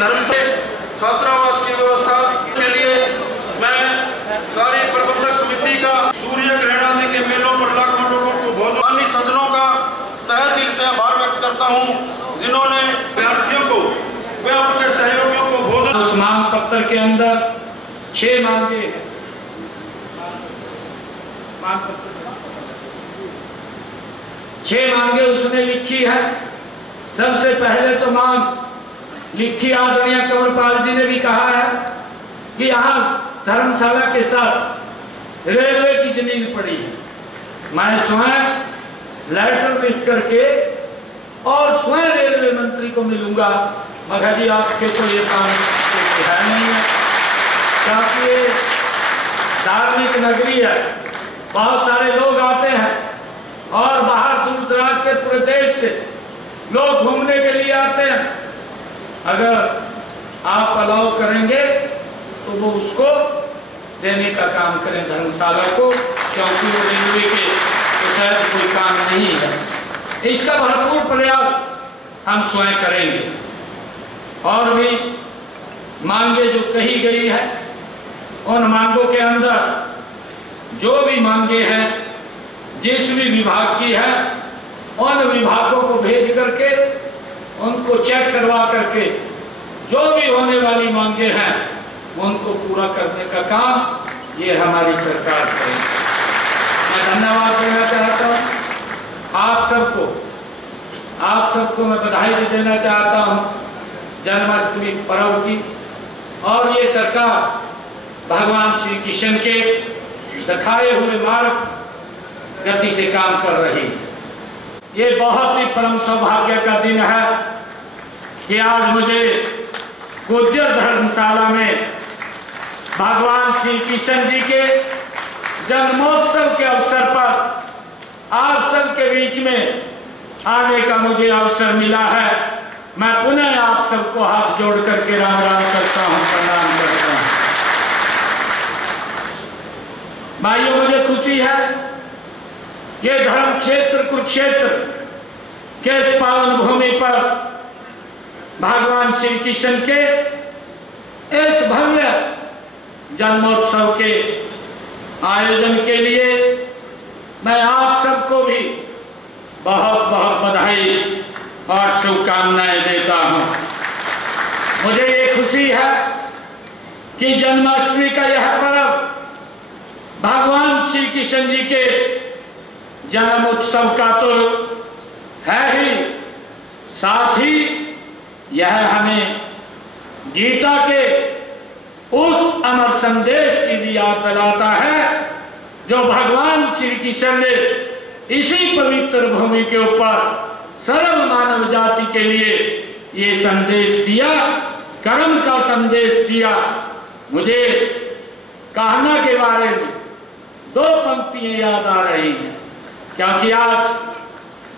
धर्म से छात्रावास की व्यवस्था के लिए मैं सारी प्रबंधक समिति का, सूर्य ग्रहण आदि के मेलों पर लाखों लोगों को भोजन सज्जनों का तहे दिल से आभार व्यक्त करता हूँ, जिन्होंने विद्यार्थियों को व उनके सहयोगियों को भोजन। उस मांग पत्र के अंदर 6 मांगे हैं। मांग पत्र 6 मांगे उसने लिखी है। सबसे पहले तो मांग लिखी आदरणीय कंवरपाल जी ने भी कहा है कि यहाँ धर्मशाला के साथ रेलवे की जमीन पड़ी है। मैं स्वयं लेटर लिख करके और स्वयं रेलवे मंत्री को मिलूंगा, मगर जी आपके तो ये काम है नहीं है, क्योंकि ये धार्मिक नगरी है, बहुत सारे लोग आते हैं और बाहर दूर दराज से, पूरे देश से लोग घूमने के लिए आते हैं। अगर आप अलाउ करेंगे तो वो उसको देने का काम करें धर्मशाला को, क्योंकि वो रेलवे के तो शायद कोई काम नहीं है। इसका भरपूर प्रयास हम स्वयं करेंगे। और भी मांगे जो कही गई है, उन मांगों के अंदर जो भी मांगे हैं, जिस भी विभाग की है, उन विभागों को भेज करके उनको चेक करवा करके जो भी होने वाली मांगे हैं उनको पूरा करने का काम ये हमारी सरकार करेगी। मैं धन्यवाद देना चाहता हूँ आप सबको मैं बधाई भी देना चाहता हूँ जन्माष्टमी पर्व की। और ये सरकार भगवान श्री कृष्ण के दिखाए हुए मार्ग गति से काम कर रही है। ये बहुत ही परम सौभाग्य का दिन है कि आज मुझे गुर्जर धर्मशाला में भगवान श्री कृष्ण जी के जन्मोत्सव के अवसर पर आप सबके बीच में आने का मुझे अवसर मिला है। मैं पुनः आप सबको हाथ जोड़ करके राम राम करता हूं, प्रणाम करता हूं। भाइयों, मुझे खुशी है ये धर्म क्षेत्र कुरुक्षेत्र के इस पावन भूमि पर भगवान श्री कृष्ण के इस भव्य जन्मोत्सव के आयोजन के लिए मैं आप सबको भी बहुत बहुत बधाई और शुभकामनाएं देता हूं। मुझे ये खुशी है कि जन्माष्टमी का यह पर्व भगवान श्री कृष्ण जी के जन्म उत्सव का तो है ही, साथ ही यह हमें गीता के उस अमर संदेश की भी याद दिलाता है जो भगवान श्री कृष्ण ने इसी पवित्र भूमि के ऊपर सर्व मानव जाति के लिए ये संदेश दिया, कर्म का संदेश दिया। मुझे कहना के बारे में 2 पंक्तियां याद आ रही हैं, क्योंकि आज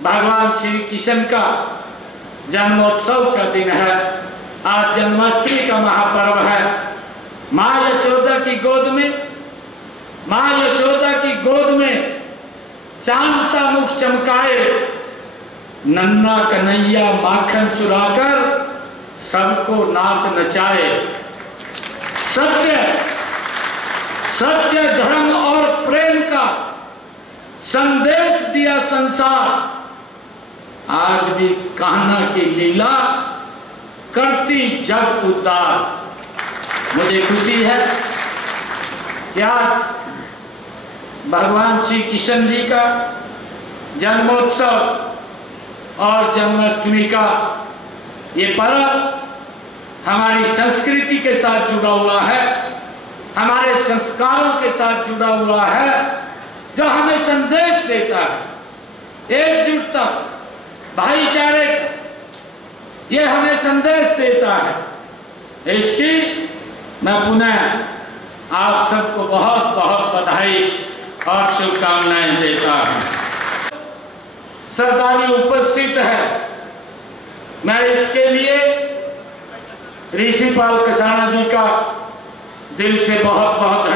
भगवान श्री कृष्ण का जन्मोत्सव का दिन है। आज जन्माष्टमी का महापर्व है। माँ यशोदा की गोद में चांद सा मुख चमकाए, नन्ना कन्हैया माखन चुराकर सबको नाच नचाए। सत्य धर्म और प्रेम का संदेश दिया संसार। आज भी कान्हा की लीला करती जग उद्धार। मुझे खुशी है कि आज भगवान श्री कृष्ण जी का जन्मोत्सव और जन्माष्टमी का ये पर्व हमारी संस्कृति के साथ जुड़ा हुआ है, हमारे संस्कारों के साथ जुड़ा हुआ है, जो हमें संदेश देता है एकजुटता, भाईचारे का, ये हमें संदेश देता है। इसकी मैं पुनः आप सबको बहुत बहुत बधाई और शुभकामनाएं देता हूं। सरदारी उपस्थित है, मैं इसके लिए ऋषिपाल कसाना जी का दिल से बहुत बहुत